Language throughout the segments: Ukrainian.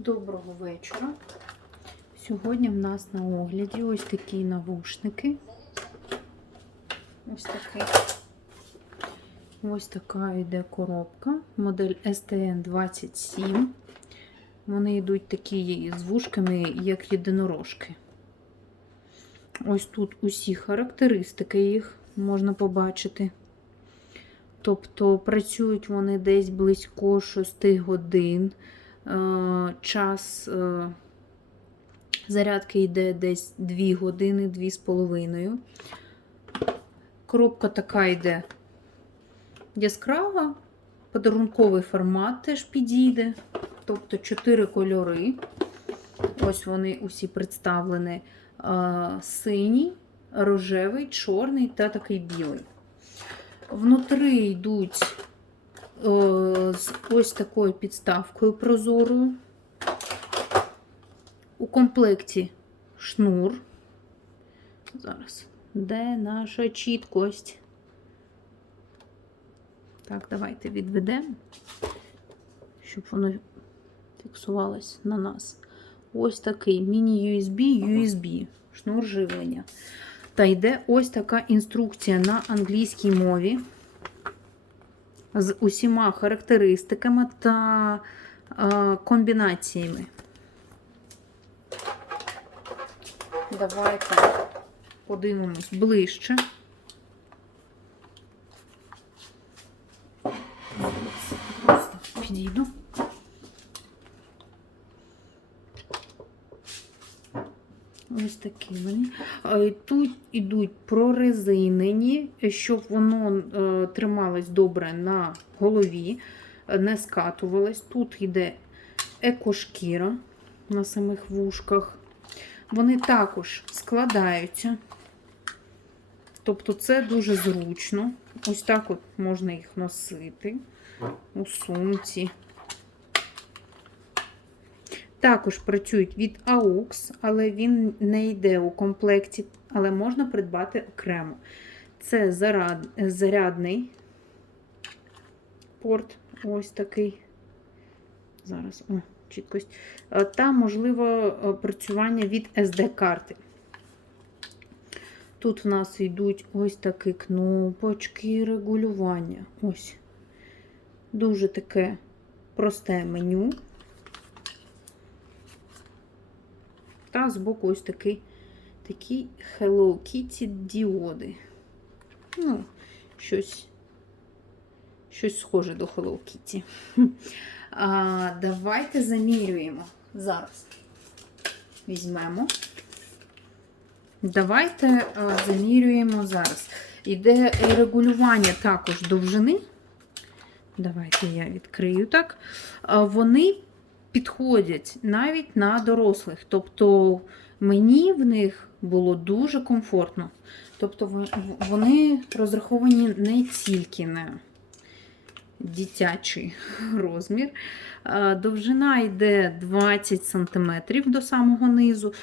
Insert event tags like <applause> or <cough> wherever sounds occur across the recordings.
Доброго вечора. Сьогодні в нас на огляді ось такі навушники. Ось такий. Ось така йде коробка. Модель STN27. Вони йдуть такі з вушками, як єдинорожки. Ось тут усі характеристики їх можна побачити. Тобто працюють вони десь близько 6 годин. Е, Час е, зарядки йде десь 2 години, 2,5. Коробка така йде яскрава, подарунковий формат теж підійде. Тобто 4 кольори. Ось вони усі представлені: Е, синій, рожевий, чорний та такий білий. Внутри йдуть з ось такою підставкою прозорою. У комплекті шнур. Зараз, де наша чіткость? Так, давайте відведемо, щоб воно фіксувалось на нас. Ось такий міні-USB, USB, шнур живлення. Та йде ось така інструкція на англійській мові з усіма характеристиками та е, комбінаціями. Давайте подивимось ближче. Підійду. Вони. Е, Тут ідуть прорезинені, щоб воно е, трималось добре на голові, е, не скатувалось. Тут йде екошкіра на самих вушках. Вони також складаються. Тобто це дуже зручно. Ось так от можна їх носити у сумці. Також працюють від AUX, але він не йде у комплекті, але можна придбати окремо. Це заряд, зарядний порт, ось такий. Зараз, о, чіткость. Е, Та, можливо, е, працювання від SD-карти. Тут в нас йдуть ось такі кнопочки регулювання. Ось. Дуже таке просте меню. Та збоку ось такий, такі Hello Kitty діоди. Ну, щось, щось схоже до Hello Kitty. <laughs> А, Давайте замірюємо зараз. Візьмемо. Давайте а, замірюємо зараз. Іде регулювання також довжини. Давайте я відкрию так. А, Вони підходять навіть на дорослих. Тобто мені в них було дуже комфортно. Тобто вони розраховані не тільки на дитячий <laughs> розмір. Довжина йде 20 см до самого низу.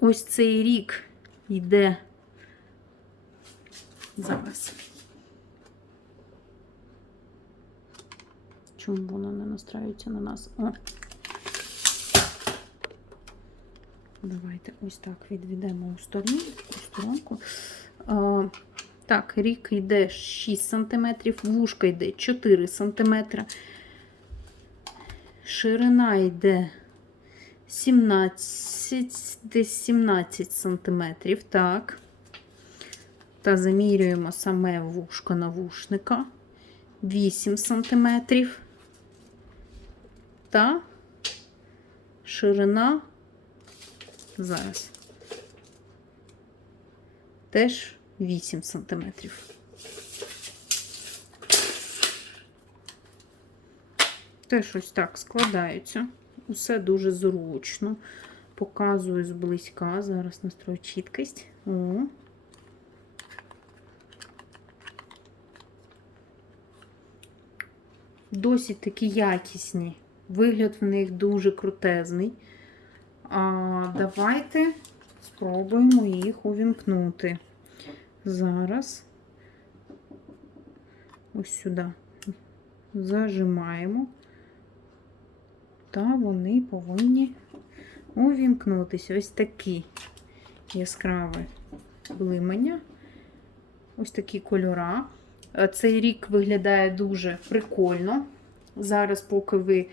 Ось цей рік йде зараз. Чому воно не настраюється на нас? О. Давайте ось так відведемо у сторону, так, рік йде 6 см, вушка йде 4 см. Ширина йде 17, десь 17 см. Так. Та замірюємо саме вушко навушника. 8 см. Та ширина зараз теж 8 см. Теж ось так складаються. Усе дуже зручно. Показую зблизька. Зараз настрою чіткість. О. Досить такі якісні. Вигляд в них дуже крутезний. А, Давайте спробуємо їх увімкнути. Зараз ось сюди зажимаємо. та вони повинні увімкнутися. Ось такі яскраві блимання. Ось такі кольора. Е, Цей рік виглядає дуже прикольно. Зараз, поки ви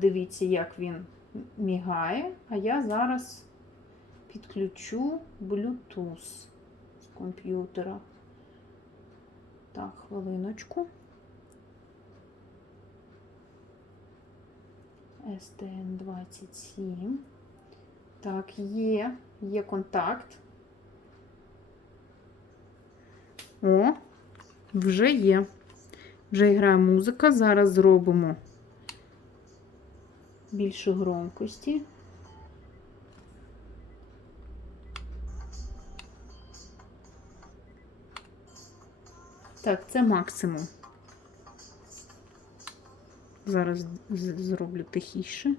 дивіться, як він мігає, а я зараз підключу Bluetooth з комп'ютера. Так, хвилиночку. STN27. Так, є, є контакт. О, вже є. Вже грає музика. Зараз зробимо більше громкості. Так, це максимум. Зараз зроблю тихіше.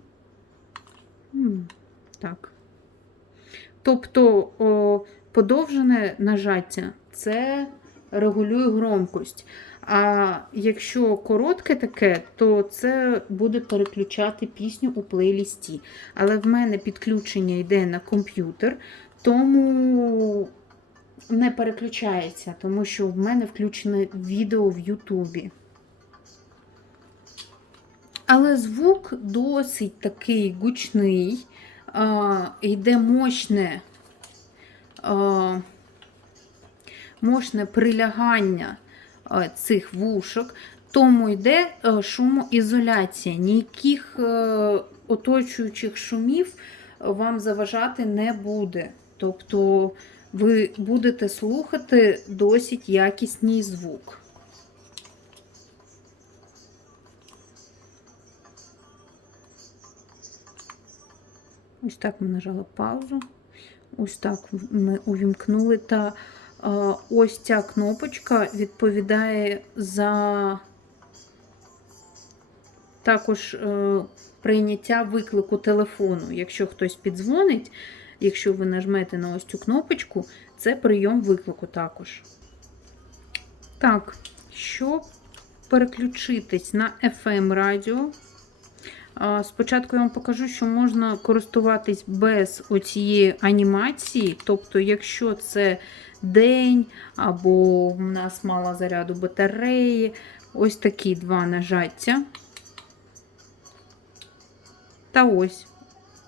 Так. Тобто о, подовжене нажаття це регулює громкость. А якщо коротке таке, то це буде переключати пісню у плейлісті. Але в мене підключення йде на комп'ютер, тому не переключається, тому що в мене включене відео в Ютубі. Але звук досить такий гучний, а, йде мощне, а, мощне прилягання цих вушок, тому йде шумоізоляція. Ніяких е, оточуючих шумів вам заважати не буде. Тобто ви будете слухати досить якісний звук. Ось так ми нажали паузу. Ось так ми увімкнули. Та е, ось ця кнопочка відповідає за також е, прийняття виклику телефону. Якщо хтось піддзвонить, якщо ви нажмете на ось цю кнопочку, це прийом виклику також. Так, щоб переключитись на FM радіо. Спочатку я вам покажу, що можна користуватись без оцієї анімації. Тобто, якщо це день, або в нас мало заряду батареї, ось такі два нажаття. Та ось,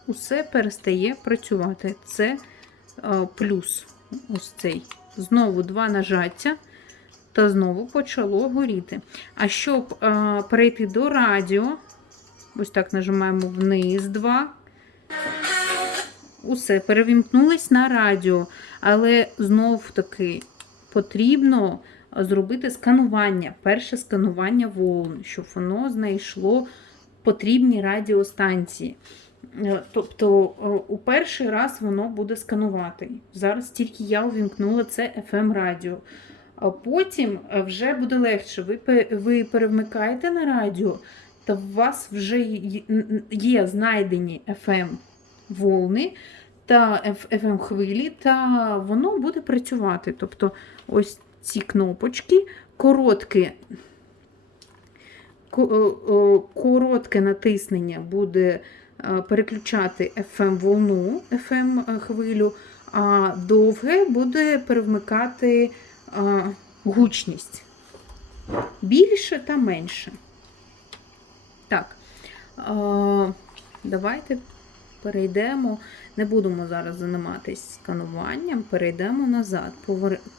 усе перестає працювати. Це а, плюс ось цей. Знову два нажаття. Та знову почало горіти. А щоб а, перейти до радіо, Ось так нажимаємо вниз 2. Усе, перевімкнулись на радіо. Але знов таки потрібно зробити сканування. Перше сканування волн, щоб воно знайшло потрібні радіостанції. Е, Тобто, е, у перший раз воно буде сканувати. Зараз тільки я увімкнула це FM радіо. А потім е, вже буде легше. Ви, ви перемикаєте на радіо, та у вас вже є- знайдені FM волни та FM хвилі, та воно буде працювати. Тобто ось ці кнопочки, коротке, ко- о- о, коротке натиснення буде е, переключати FM волну, FM хвилю, а довге буде перемикати е, гучність. Більше та менше. Давайте перейдемо. Не будемо зараз займатися скануванням, перейдемо назад,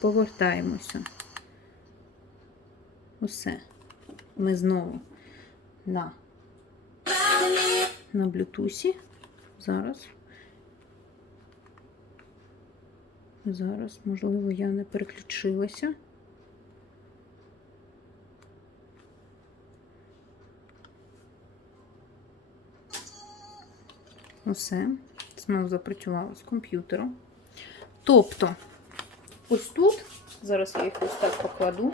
повертаємося. Усе. Ми знову на, на блютусі. Зараз. Зараз, можливо, я не переключилася. Усе. Знову запрацювала з комп'ютером. Тобто, ось тут, зараз я їх ось так покладу.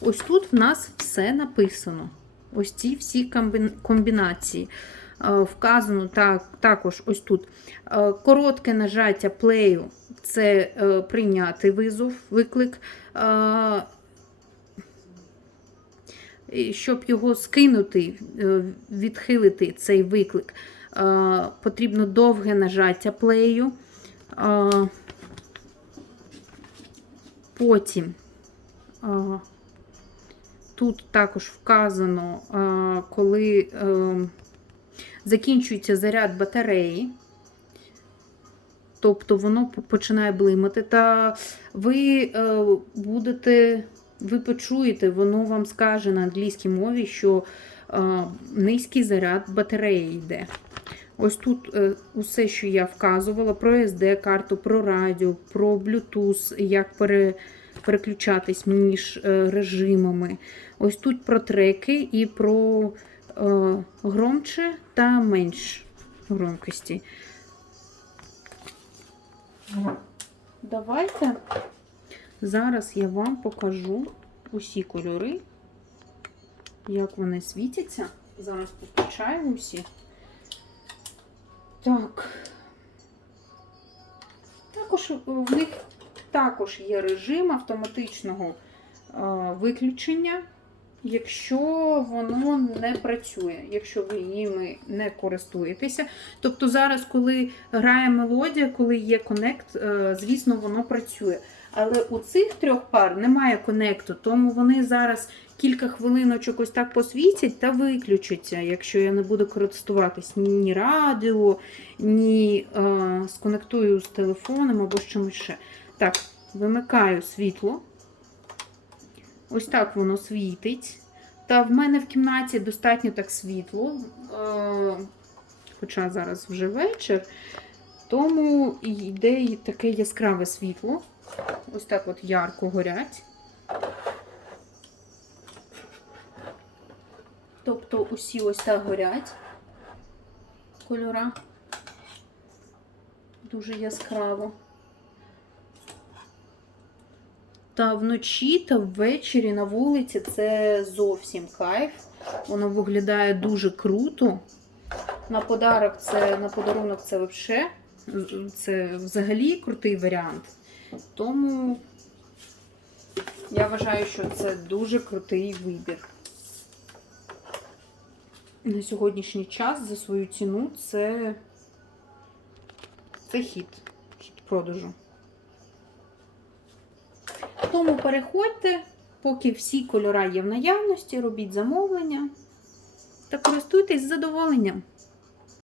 Ось тут в нас все написано. Ось ці всі комбінації. Е, Вказано так, також ось тут. Е, Коротке нажаття плею це е, прийняти визов, виклик. Щоб його скинути, е, відхилити цей виклик, е, потрібно довге нажаття плею. Е, Потім тут також вказано, коли закінчується заряд батареї, тобто воно починає блимати, та ви будете, ви почуєте, воно вам скаже на англійській мові, що е, низький заряд батареї йде. Ось тут е, усе, що я вказувала, про SD-карту, про радіо, про Bluetooth, як пере, переключатись між е, режимами. Ось тут про треки і про е, громче та менш громкості. Давайте зараз я вам покажу усі кольори, як вони світяться. Зараз покачаю усі. Так. Також в них також є режим автоматичного е, виключення, якщо воно не працює, якщо ви ними не користуєтеся. Тобто зараз, коли грає мелодія, коли є конект, е, звісно, воно працює. Але у цих трьох пар немає конекту, тому вони зараз кілька хвилиночок ось так посвітять та виключаться, якщо я не буду користуватись ні радіо, ні е, сконектую з телефоном або з чимось ще. Так, вимикаю світло. Ось так воно світить. Та в мене в кімнаті достатньо так світло, е, хоча зараз вже вечір, тому йде таке яскраве світло. Ось так от ярко горять. Тобто усі ось так горять кольора. Дуже яскраво. Та вночі та ввечері на вулиці це зовсім кайф. Воно виглядає дуже круто. На подарок це, на подарунок це вообще, це взагалі крутий варіант. Тому я вважаю, що це дуже крутий вибір. На сьогоднішній час за свою ціну це, це хід, хід продажу. Тому переходьте, поки всі кольори є в наявності, робіть замовлення та користуйтесь задоволенням.